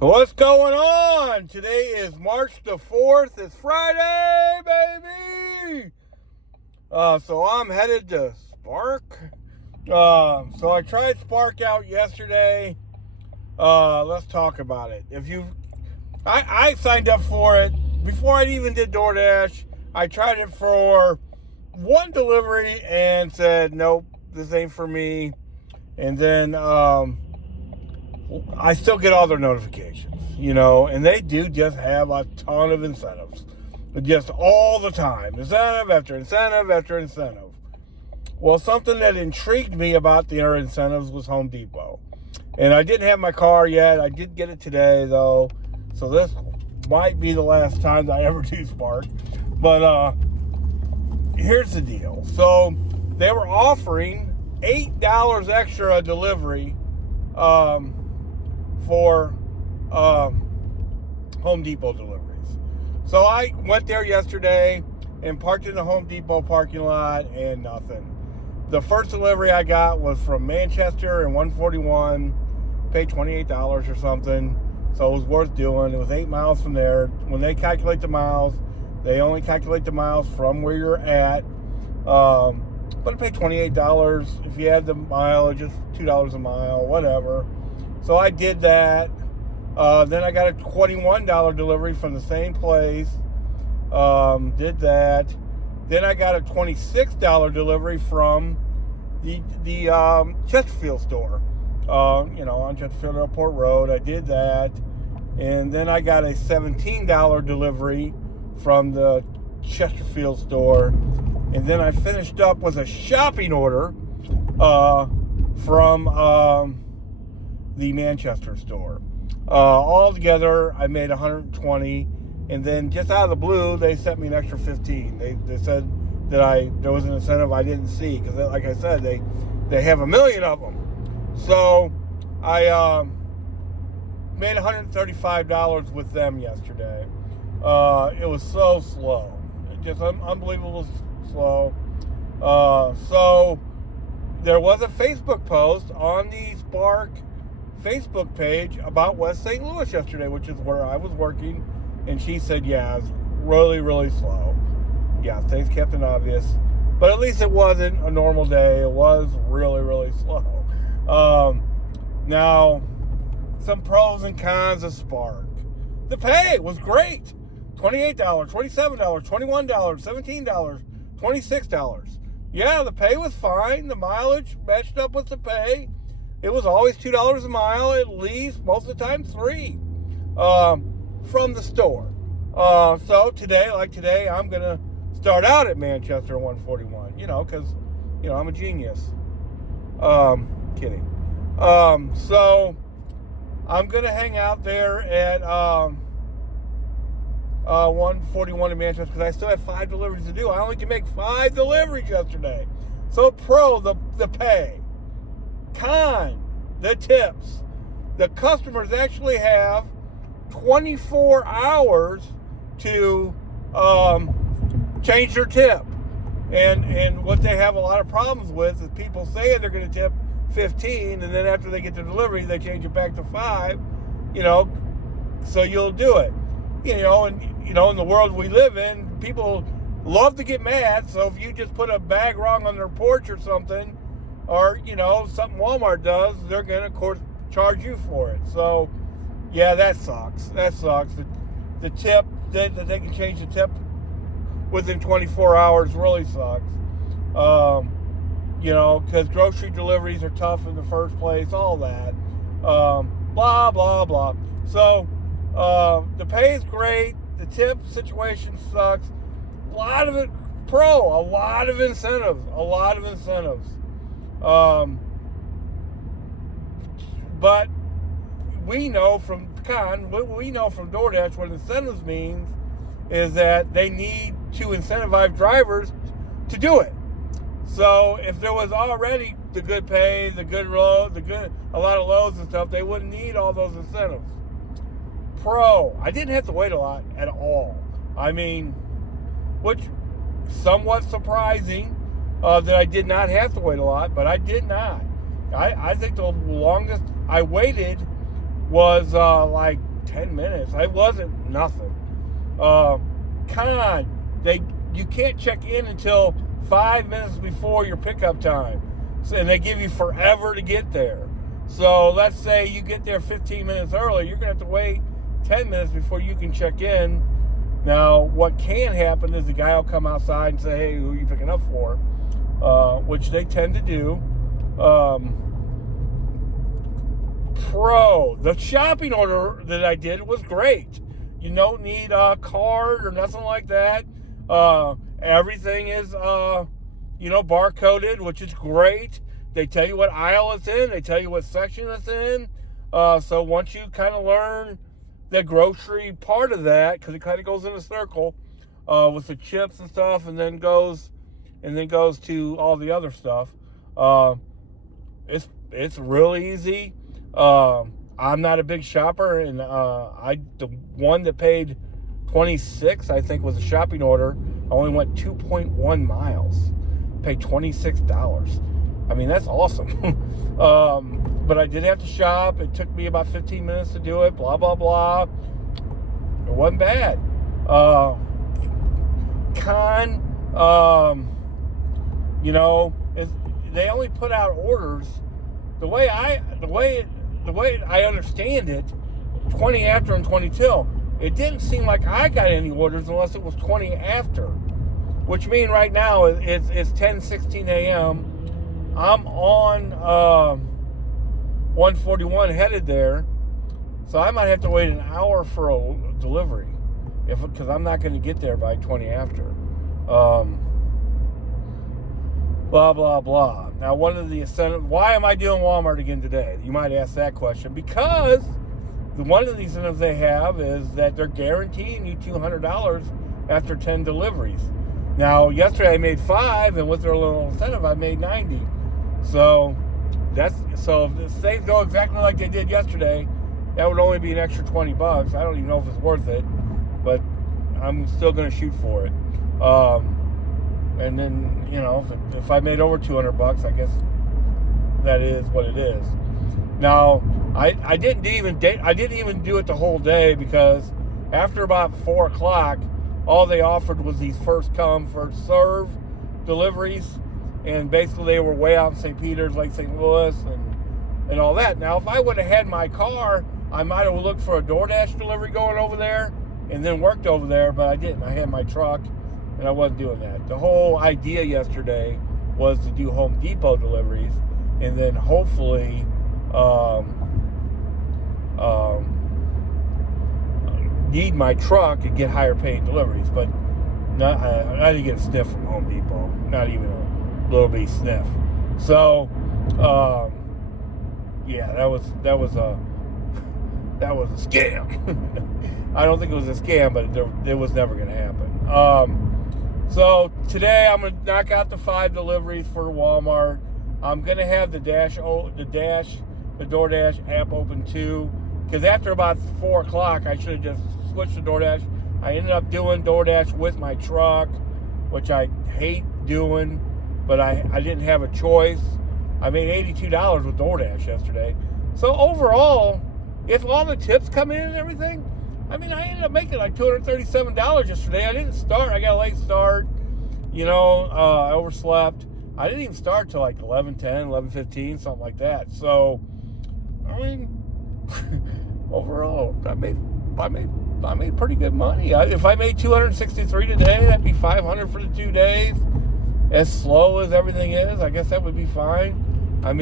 What's going on? Today is March the 4th. It's Friday, baby! So I'm headed to Spark. So I tried Spark out yesterday. Let's talk about it. I signed up for it before I even did DoorDash. I tried it for one delivery and said, nope, this ain't for me. And then, I still get all their notifications, and they do just have a ton of incentives. Just all the time. Incentive after incentive after incentive. Well, something that intrigued me about their incentives was Home Depot. And I didn't have my car yet. I did get it today, though. So this might be the last time I ever do Spark. But here's the deal. So they were offering $8 extra a delivery for Home Depot deliveries. So I went there yesterday and parked in the Home Depot parking lot and nothing. The first delivery I got was from Manchester and 141, paid $28 or something, so it was worth doing. It was 8 miles from there. When they calculate the miles, they only calculate the miles from where you're at. But I paid $28. If you add the mileage, just $2 a mile, whatever. So I did that. Then I got a $21 delivery from the same place. Did that. Then I got a $26 delivery from the Chesterfield store. On Chesterfield Airport Road. I did that. And then I got a $17 delivery from the Chesterfield store. And then I finished up with a shopping order from the Manchester store. All together, I made $120, and then just out of the blue, they sent me an extra $15. They said that there was an incentive I didn't see because, like I said, they have a million of them. So I made $135 with them yesterday. It was so slow, just unbelievable slow. So there was a Facebook post on the Spark Facebook page about West St. Louis yesterday, which is where I was working, and she said, yeah, it's really, really slow. Yeah, things Captain Obvious, but at least it wasn't a normal day. It was really, really slow. Now, some pros and cons of Spark. The pay was great. $28, $27, $21, $17, $26. Yeah, the pay was fine. The mileage matched up with the pay. It was always $2 a mile, at least, most of the time $3 from the store. So today, I'm going to start out at Manchester 141, because, I'm a genius. Kidding. So I'm going to hang out there at 141 in Manchester because I still have 5 deliveries to do. I only can make 5 deliveries yesterday. So pro, the pay. Con, the tips. The customers actually have 24 hours to change their tip. And what they have a lot of problems with is people saying they're going to tip 15, and then after they get the delivery, they change it back to 5, so you'll do it. And in the world we live in, people love to get mad, so if you just put a bag wrong on their porch or something, or, something Walmart does, they're going to, of course, charge you for it. So, yeah, that sucks. The tip, that they can change the tip within 24 hours really sucks. Because grocery deliveries are tough in the first place, all that. Blah, blah, blah. So, the pay is great. The tip situation sucks. A lot of it pro, a lot of incentives. But we know from DoorDash what incentives means is that they need to incentivize drivers to do it. So if there was already the good pay, a lot of loads and stuff, they wouldn't need all those incentives. Pro, I didn't have to wait a lot at all. Which somewhat surprising that I did not have to wait a lot, but I did not. I think the longest I waited was like 10 minutes. It wasn't nothing. You can't check in until 5 minutes before your pickup time. So, and they give you forever to get there. So let's say you get there 15 minutes early, you're going to have to wait 10 minutes before you can check in. Now, what can happen is the guy will come outside and say, hey, who are you picking up for? Which they tend to do. The shopping order that I did was great. You don't need a card or nothing like that. Everything is, barcoded, which is great. They tell you what aisle it's in. They tell you what section it's in. So once you kind of learn the grocery part of that, because it kind of goes in a circle with the chips and stuff, and then goes to all the other stuff. It's really easy. I'm not a big shopper, and the one that paid $26, I think, was a shopping order. I only went 2.1 miles, paid $26. I mean, that's awesome. But I did have to shop. It took me about 15 minutes to do it, blah, blah, blah. It wasn't bad. They only put out orders. The way I understand it, 20 after and 20 till. It didn't seem like I got any orders unless it was 20 after, which means right now it's 10:16 a.m. I'm on 141 headed there, so I might have to wait an hour for a delivery because I'm not going to get there by 20 after. Blah, blah, blah. Now, one of the incentives, why am I doing Walmart again today? You might ask that question. Because one of the incentives they have is that they're guaranteeing you $200 after 10 deliveries. Now, yesterday I made 5, and with their little incentive, I made 90. So if the things go exactly like they did yesterday, that would only be an extra $20. I don't even know if it's worth it, but I'm still going to shoot for it. And then, if I made over $200, I guess that is what it is. Now, I didn't even do it the whole day because after about 4 o'clock, all they offered was these first come, first serve deliveries. And basically they were way out in St. Peter's, Lake St. Louis, and all that. Now, if I would have had my car, I might have looked for a DoorDash delivery going over there and then worked over there, but I didn't. I had my truck, and I wasn't doing that. The whole idea yesterday was to do Home Depot deliveries and then hopefully need my truck and get higher paying deliveries. But I didn't get a sniff from Home Depot, not even a little bitty sniff. So that was a scam. I don't think it was a scam, but it was never going to happen. So today I'm going to knock out the 5 deliveries for Walmart. I'm going to have the DoorDash app open too, because after about 4 o'clock, I should have just switched to DoorDash. I ended up doing DoorDash with my truck, which I hate doing, but I didn't have a choice. I made $82 with DoorDash yesterday. So overall, if all the tips come in and everything, I ended up making like $237 yesterday. I didn't start. I got a late start. I overslept. I didn't even start till like 11:10, 11:15, something like that. So, overall, I made pretty good money. If I made $263 today, that'd be $500 for the 2 days. As slow as everything is, I guess that would be fine. Of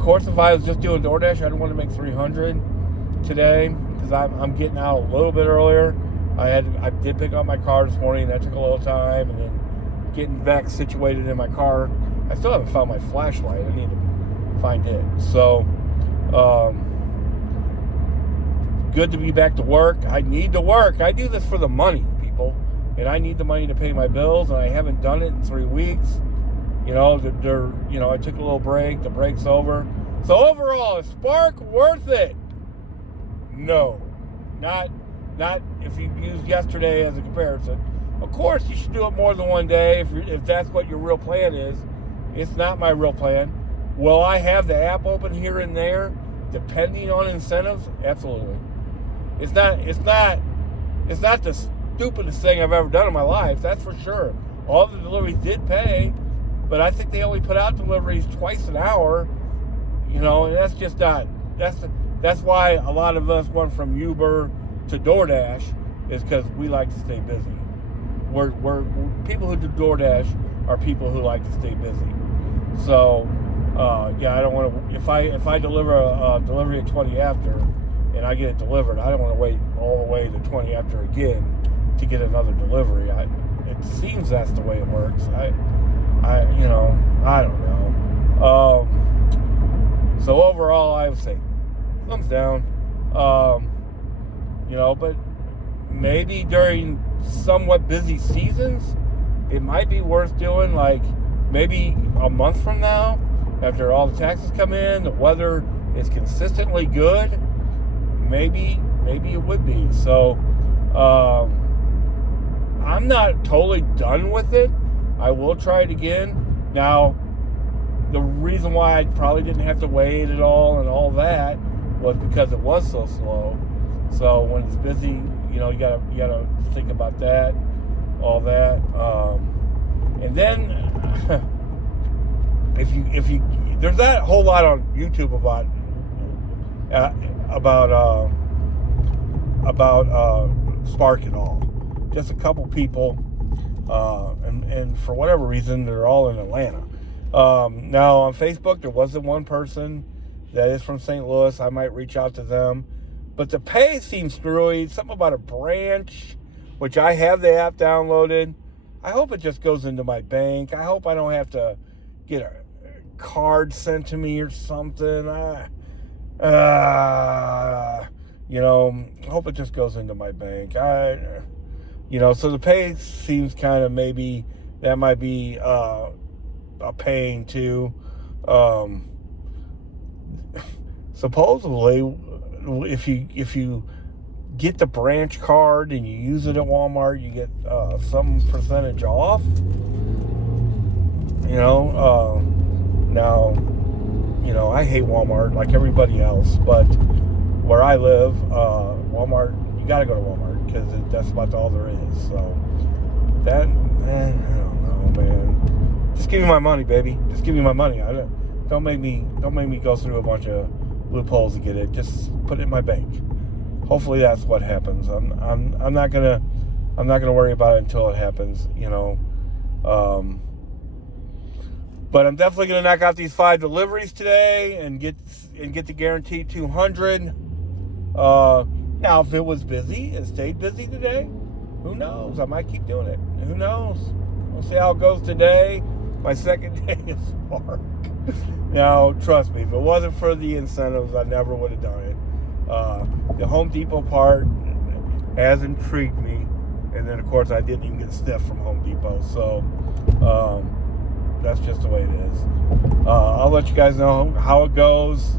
course, if I was just doing DoorDash, I'd want to make $300 today because I'm getting out a little bit earlier. I did pick up my car this morning. That took a little time, and then getting back situated in my car. I still haven't found my flashlight. I need to find it. So, good to be back to work. I need to work. I do this for the money, people, and I need the money to pay my bills, and I haven't done it in 3 weeks. I took a little break. The break's over. So overall, is Spark worth it? No, not if you use yesterday as a comparison. Of course, you should do it more than one day if that's what your real plan is. It's not my real plan. Will I have the app open here and there, depending on incentives? Absolutely. It's not the stupidest thing I've ever done in my life, that's for sure. All the deliveries did pay, but I think they only put out deliveries twice an hour, and that's just not, that's why a lot of us went from Uber to DoorDash, is because we like to stay busy. We're people who do DoorDash are people who like to stay busy. So, I don't want to, if I deliver a delivery at 20 after and I get it delivered, I don't want to wait all the way to 20 after again to get another delivery. It seems that's the way it works. I don't know. So overall, I would say thumbs down. But maybe during somewhat busy seasons, it might be worth doing, like maybe a month from now, after all the taxes come in, the weather is consistently good, maybe it would be. So I'm not totally done with it. I will try it again. Now, the reason why I probably didn't have to wait at all and all that was because it was so slow. So when it's busy, you gotta think about that, all that. And then if you there's that whole lot on YouTube about Spark and all. Just a couple people, and for whatever reason, they're all in Atlanta. Now on Facebook, there wasn't one person that is from St. Louis. I might reach out to them, but the pay seems screwy. Something about a branch, which I have the app downloaded. I hope it just goes into my bank. I hope I don't have to get a card sent to me or something. I hope it just goes into my bank. So the pay seems kind of, maybe that might be a pain too. Supposedly, if you get the branch card and you use it at Walmart, you get some percentage off. Now, I hate Walmart like everybody else, but where I live, Walmart, you got to go to Walmart because that's about all there is. So that, I don't know, man. Just give me my money, baby. Just give me my money. Don't make me go through a bunch of loopholes to get it. Just put it in my bank. Hopefully that's what happens. I'm not gonna worry about it until it happens. But I'm definitely gonna knock out these 5 deliveries today and get the guaranteed 200. Now, if it was busy and stayed busy today, who knows? I might keep doing it. Who knows? We'll see how it goes today. My second day is Spark. Now, trust me, if it wasn't for the incentives, I never would have done it. The Home Depot part has intrigued me. And then, of course, I didn't even get stiff from Home Depot. So, that's just the way it is. I'll let you guys know how it goes.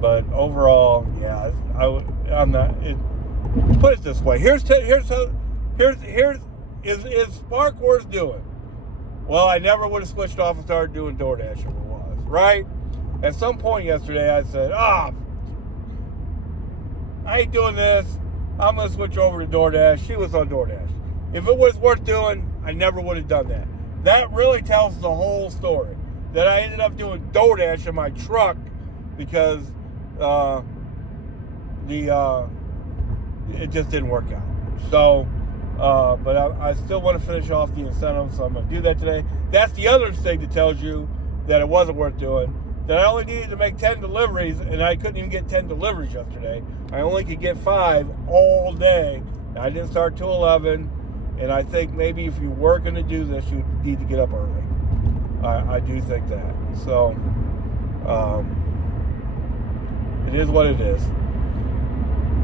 But overall, yeah, I'm not. Put it this way: is Spark worth doing? Well, I never would have switched off and started doing DoorDash if it was, right? At some point yesterday, I said, I ain't doing this. I'm gonna switch over to DoorDash. She was on DoorDash. If it was worth doing, I never would have done that. That really tells the whole story. That I ended up doing DoorDash in my truck because it just didn't work out. So, but I still want to finish off the incentive, so I'm going to do that today. That's the other thing that tells you that it wasn't worth doing. That I only needed to make 10 deliveries, and I couldn't even get 10 deliveries yesterday. I only could get 5 all day. I didn't start till 11, and I think maybe if you were going to do this, you need to get up early. I do think that. So, it is what it is.